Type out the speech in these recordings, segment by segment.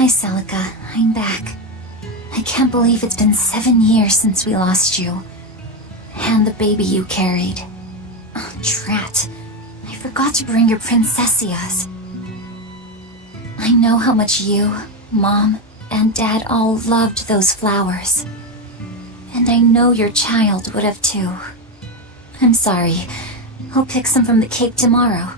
Hi, Celica. I'm back. I can't believe it's been 7 years since we lost you. And the baby you carried. Oh, drat. I forgot to bring your princessias. I know how much you, Mom, and Dad all loved those flowers. And I know your child would have too. I'm sorry. I'll pick some from the cake tomorrow.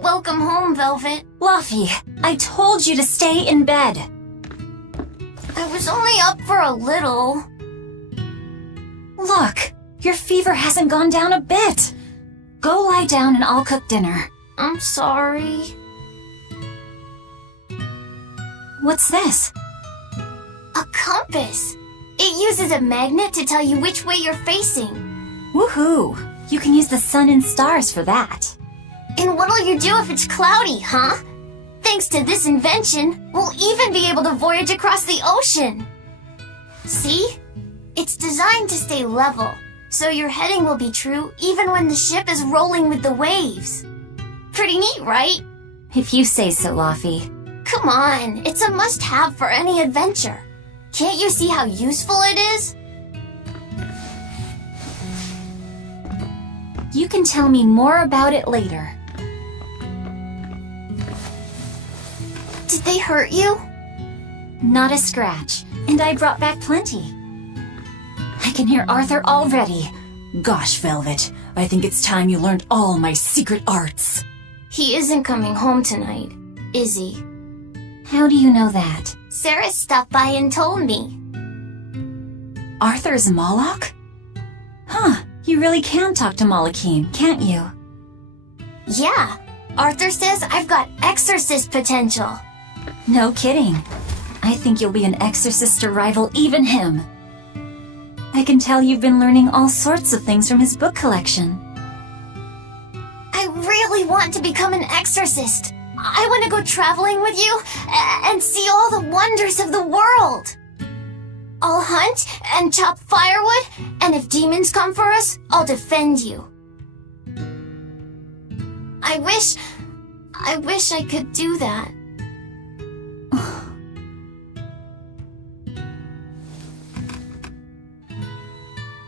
Welcome home, Velvet. Laphi, I told you to stay in bed. I was only up for a little. Look, your fever hasn't gone down a bit. Go lie down and I'll cook dinner. I'm sorry. What's this? A compass. It uses a magnet to tell you which way you're facing. Woohoo! You can use the sun and stars for that. And what'll you do if it's cloudy, huh? Thanks to this invention, we'll even be able to voyage across the ocean. See? It's designed to stay level, so your heading will be true even when the ship is rolling with the waves. Pretty neat, right? If you say so, Laphi. Come on, it's a must-have for any adventure. Can't you see how useful it is? You can tell me more about it later. Did they hurt you? Not a scratch, and I brought back plenty. I can hear Arthur already. Gosh, Velvet, I think it's time you learned all my secret arts. He isn't coming home tonight, is he? How do you know that? Sarah stopped by and told me. Arthur's Moloch? Huh, you really can talk to Malakim, can't you? Yeah, Arthur says I've got exorcist potential. No kidding. I think you'll be an exorcist to rival even him. I can tell you've been learning all sorts of things from his book collection. I really want to become an exorcist. I want to go traveling with you and see all the wonders of the world. I'll hunt and chop firewood, and if demons come for us, I'll defend you. I wish I could do that.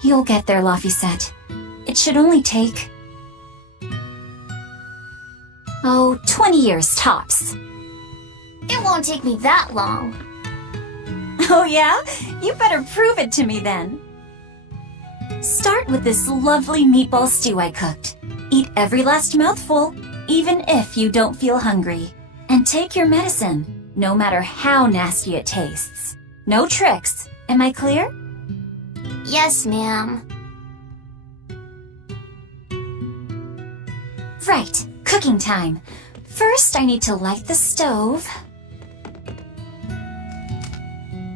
You'll get there, Laphicet. It should only take... 20 years tops. It won't take me that long. Oh yeah? You better prove it to me then. Start with this lovely meatball stew I cooked. Eat every last mouthful, even if you don't feel hungry. And take your medicine, no matter how nasty it tastes. No tricks. Am I clear? Yes, ma'am. Right, cooking time. First, I need to light the stove.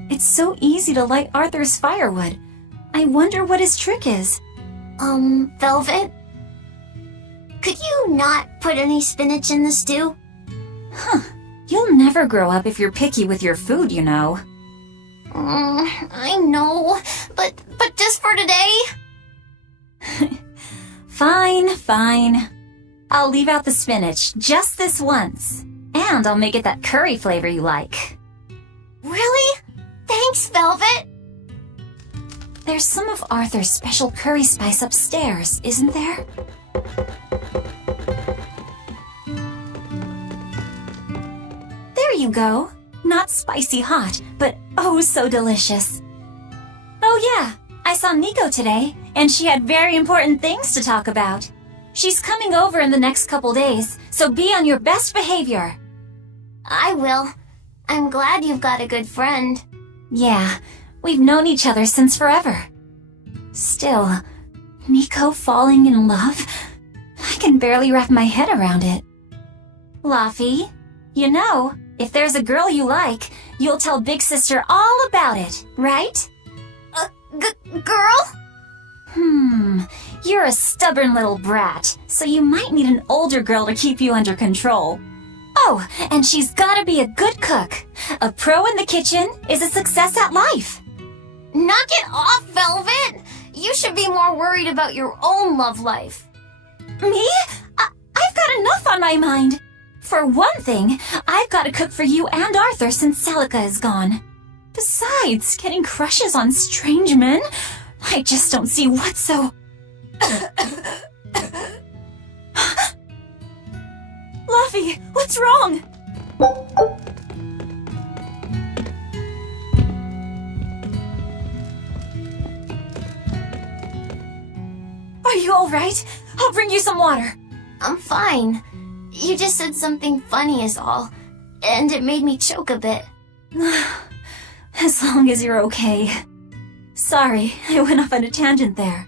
It's so easy to light Arthur's firewood. I wonder what his trick is. Velvet? Could you not put any spinach in the stew? Huh. You'll never grow up if you're picky with your food, you know. I know, but just for today? Fine. I'll leave out the spinach just this once. And I'll make it that curry flavor you like. Really? Thanks, Velvet. There's some of Arthur's special curry spice upstairs, isn't there? There you go. Not spicy hot, but oh so delicious. Oh yeah, I saw Nico today, and she had very important things to talk about. She's coming over in the next couple days, so be on your best behavior. I will. I'm glad you've got a good friend. Yeah, we've known each other since forever. Still, Nico falling in love? I can barely wrap my head around it. Laphi, You know, if there's a girl you like, you'll tell Big Sister all about it, right? Girl? You're a stubborn little brat, so you might need an older girl to keep you under control. Oh, and she's gotta be a good cook. A pro in the kitchen is a success at life. Knock it off, Velvet! You should be more worried about your own love life. Me? I've got enough on my mind. For one thing, I've got to cook for you and Arthur since Celica is gone. Besides, getting crushes on strange men, I just don't see what's so... Laphy, what's wrong? Are you all right? I'll bring you some water. I'm fine. You just said something funny is all, and it made me choke a bit. As long as you're okay. Sorry, I went off on a tangent there.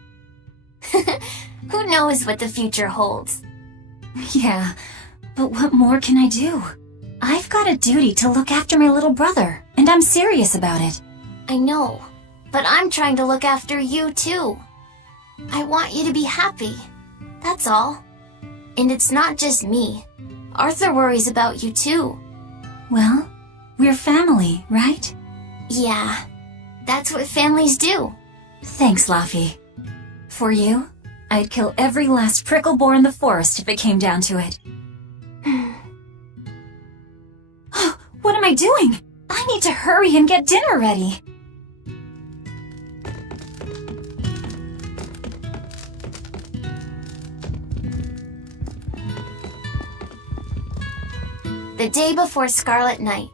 Who knows what the future holds? Yeah, but what more can I do? I've got a duty to look after my little brother, and I'm serious about it. I know, but I'm trying to look after you too. I want you to be happy. That's all. And it's not just me. Arthur worries about you too. Well, we're family, right? Yeah, that's what families do. Thanks, Laphy. For you, I'd kill every last prickle boar in the forest if it came down to it. What am I doing? I need to hurry and get dinner ready. The day before Scarlet Night,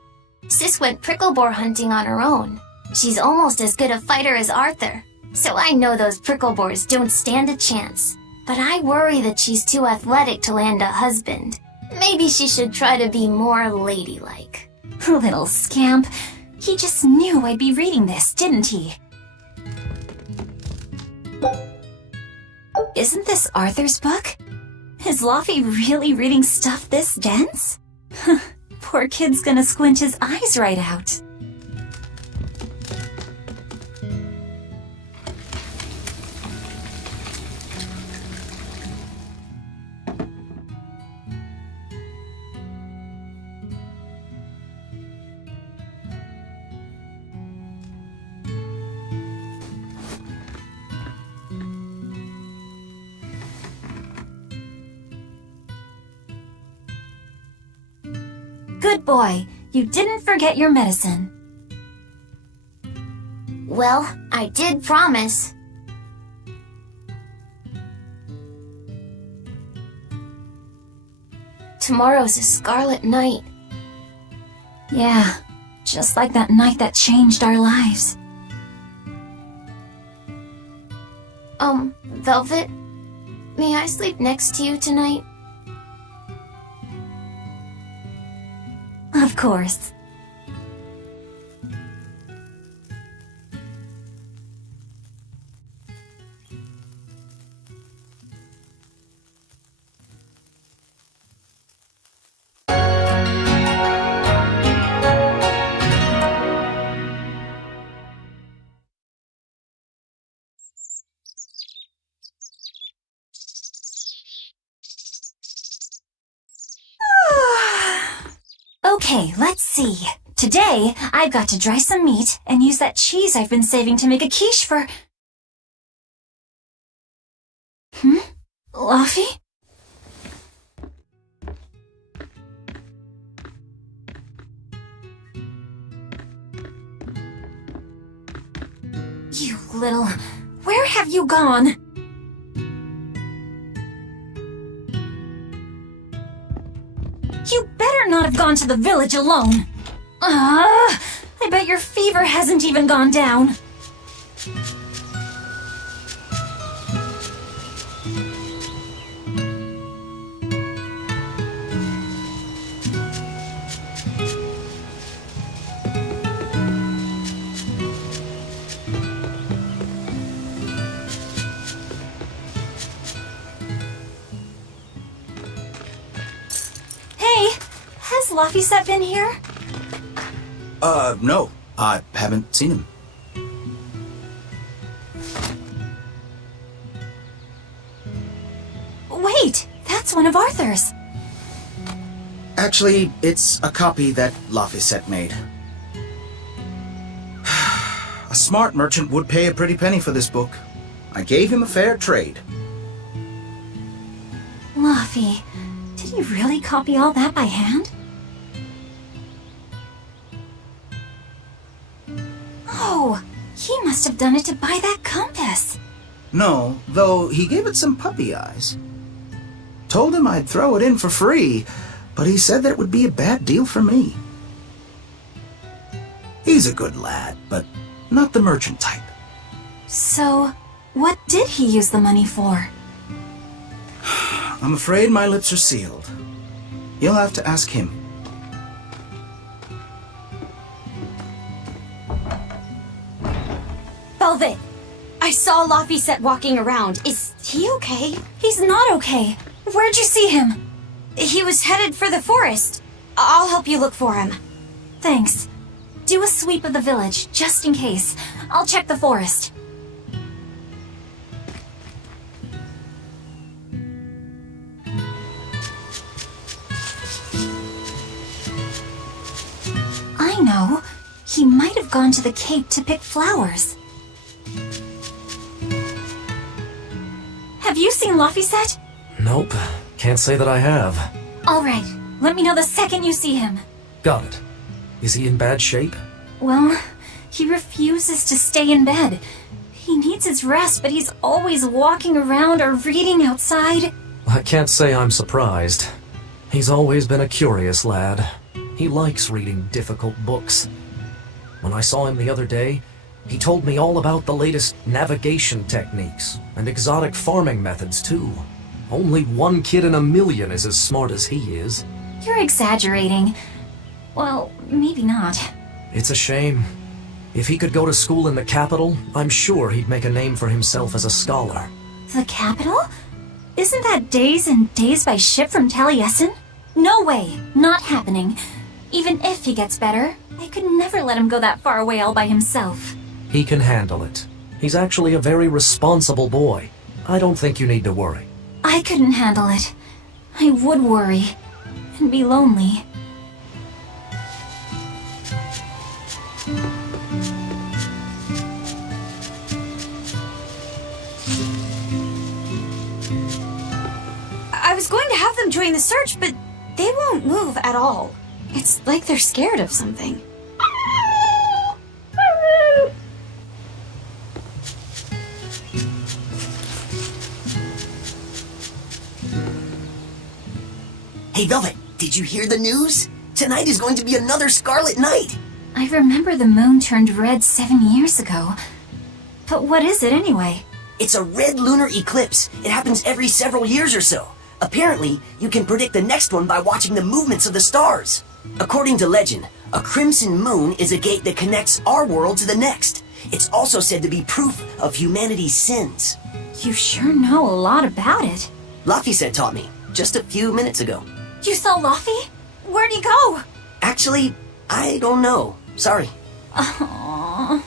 Sis went prickle boar hunting on her own. She's almost as good a fighter as Arthur, so I know those prickle boars don't stand a chance. But I worry that she's too athletic to land a husband. Maybe she should try to be more ladylike. Little scamp. He just knew I'd be reading this, didn't he? Isn't this Arthur's book? Is Laphy really reading stuff this dense? Poor kid's gonna squint his eyes right out. Good boy. You didn't forget your medicine. Well, I did promise. Tomorrow's a Scarlet Night. Yeah, just like that night that changed our lives. Velvet, may I sleep next to you tonight? Of course. Okay, let's see. Today, I've got to dry some meat and use that cheese I've been saving to make a quiche for... Laphy? You little... Where have you gone? You better not have gone to the village alone. I bet your fever hasn't even gone down. Has Has Laphicet been here? No. I haven't seen him. Wait, that's one of Arthur's. Actually, it's a copy that Laphicet made. A smart merchant would pay a pretty penny for this book. I gave him a fair trade. Laphi, did he really copy all that by hand? Oh, he must have done it to buy that compass. No, though he gave it some puppy eyes. Told him I'd throw it in for free, but he said that it would be a bad deal for me. He's a good lad, but not the merchant type. So, what did he use the money for? I'm afraid my lips are sealed. You'll have to ask him. Velvet! I saw Laphicet walking around. Is he okay? He's not okay. Where'd you see him? He was headed for the forest. I'll help you look for him. Thanks. Do a sweep of the village, just in case. I'll check the forest. I know. He might have gone to the cape to pick flowers. Have you seen Laphicet? Nope. Can't say that I have. All right. Let me know the second you see him. Got it. Is he in bad shape? Well, he refuses to stay in bed. He needs his rest, but he's always walking around or reading outside. I can't say I'm surprised. He's always been a curious lad. He likes reading difficult books. When I saw him the other day, he told me all about the latest navigation techniques and exotic farming methods, too. Only one kid in a million is as smart as he is. You're exaggerating. Well, maybe not. It's a shame. If he could go to school in the capital, I'm sure he'd make a name for himself as a scholar. The capital? Isn't that days and days by ship from Taliesin? No way. Not happening. Even if he gets better, I could never let him go that far away all by himself. He can handle it. He's actually a very responsible boy. I don't think you need to worry. I couldn't handle it. I would worry. And be lonely. I was going to have them join the search, but they won't move at all. It's like they're scared of something. Hey, Velvet, did you hear the news? Tonight is going to be another Scarlet Night. I remember the moon turned red 7 years ago. But what is it anyway? It's a red lunar eclipse. It happens every several years or so. Apparently, you can predict the next one by watching the movements of the stars. According to legend, a crimson moon is a gate that connects our world to the next. It's also said to be proof of humanity's sins. You sure know a lot about it. Laphicet taught me, just a few minutes ago. You saw Laphi? Where'd he go? Actually, I don't know. Sorry. Aww.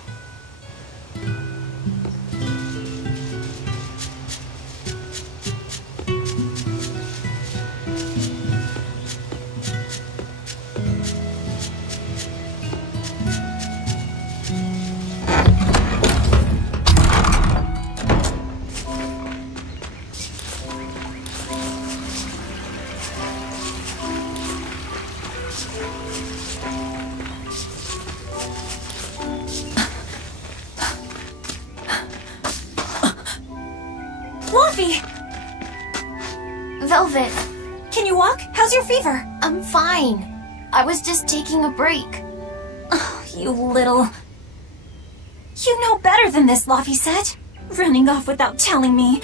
Laphi! Velvet, Can you walk? How's your fever? I'm fine. I was just taking a break. Oh, you little... You know better than this, Laphicet. Running off without telling me.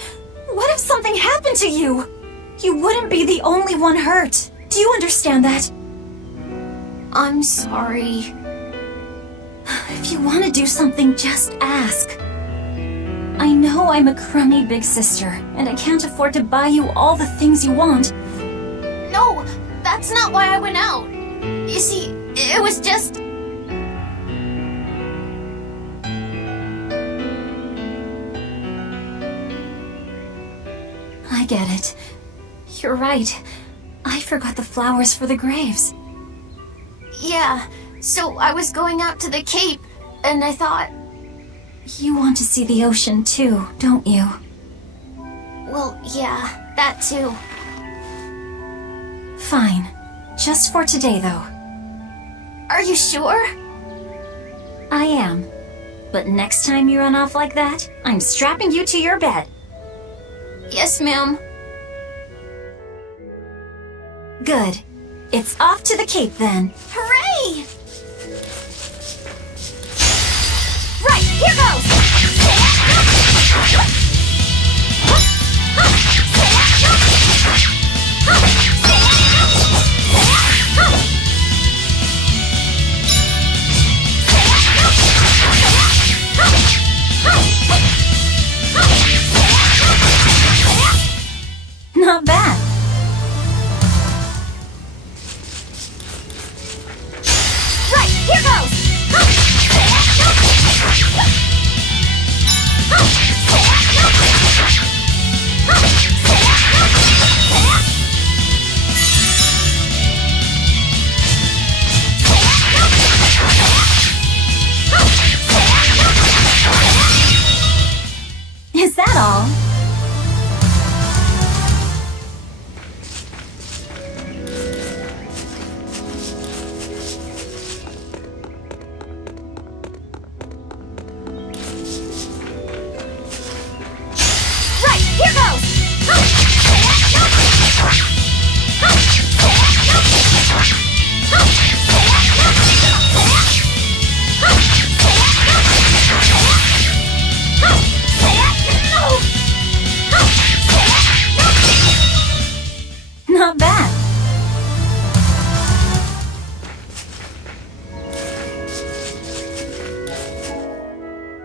What if something happened to you? You wouldn't be the only one hurt. Do you understand that? I'm sorry. If you want to do something, just ask. I know I'm a crummy big sister, and I can't afford to buy you all the things you want. No, that's not why I went out. You see, it was just... I get it. You're right. I forgot the flowers for the graves. Yeah, so I was going out to the Cape, and I thought... You want to see the ocean too, don't you? Well, yeah, that too. Fine. Just for today, though. Are you sure? I am. But next time you run off like that, I'm strapping you to your bed. Yes, ma'am. Good. It's off to the Cape then. Hooray! Right, here goes! Not bad. Right, here goes! Is that all? Right, here goes! Not bad.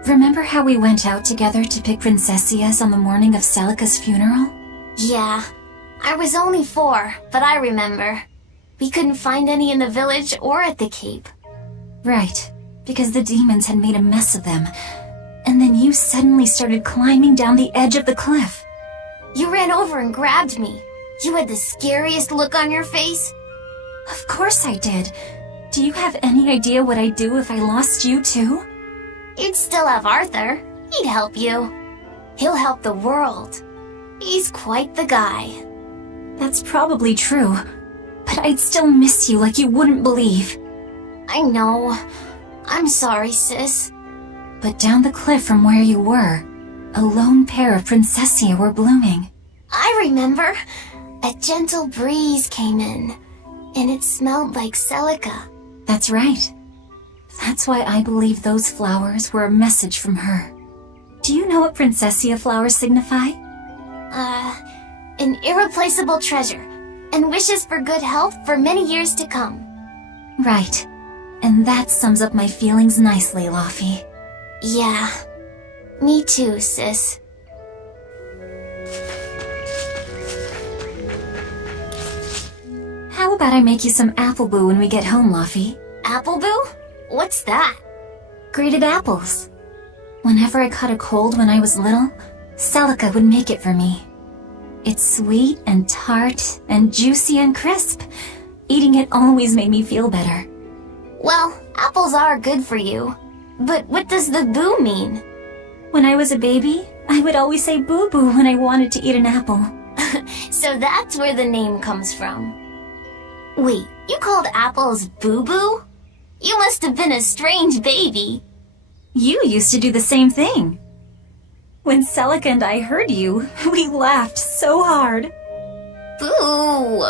Remember how we went out together to pick princessias on the morning of Celica's funeral? Yeah, I was only 4, but I remember. We couldn't find any in the village or at the Cape. Right, because the demons had made a mess of them. And then you suddenly started climbing down the edge of the cliff. You ran over and grabbed me. You had the scariest look on your face. Of course I did. Do you have any idea what I'd do if I lost you too? You'd still have Arthur. He'd help you. He'll help the world. He's quite the guy. That's probably true. But I'd still miss you like you wouldn't believe. I know. I'm sorry, sis. But down the cliff from where you were, a lone pair of princessia were blooming. I remember. A gentle breeze came in, and it smelled like Celica. That's right. That's why I believe those flowers were a message from her. Do you know what princessia flowers signify? An irreplaceable treasure, and wishes for good health for many years to come. Right. And that sums up my feelings nicely, Laphi. Yeah. Me too, sis. How about I make you some apple boo when we get home, Laphi? Appleboo? What's that? Grated apples. Whenever I caught a cold when I was little, Celica would make it for me. It's sweet and tart and juicy and crisp. Eating it always made me feel better. Well, apples are good for you. But what does the boo mean? When I was a baby, I would always say boo-boo when I wanted to eat an apple. So that's where the name comes from. Wait, you called apples boo-boo? You must have been a strange baby. You used to do the same thing. When Celica and I heard you, we laughed so hard. Boo!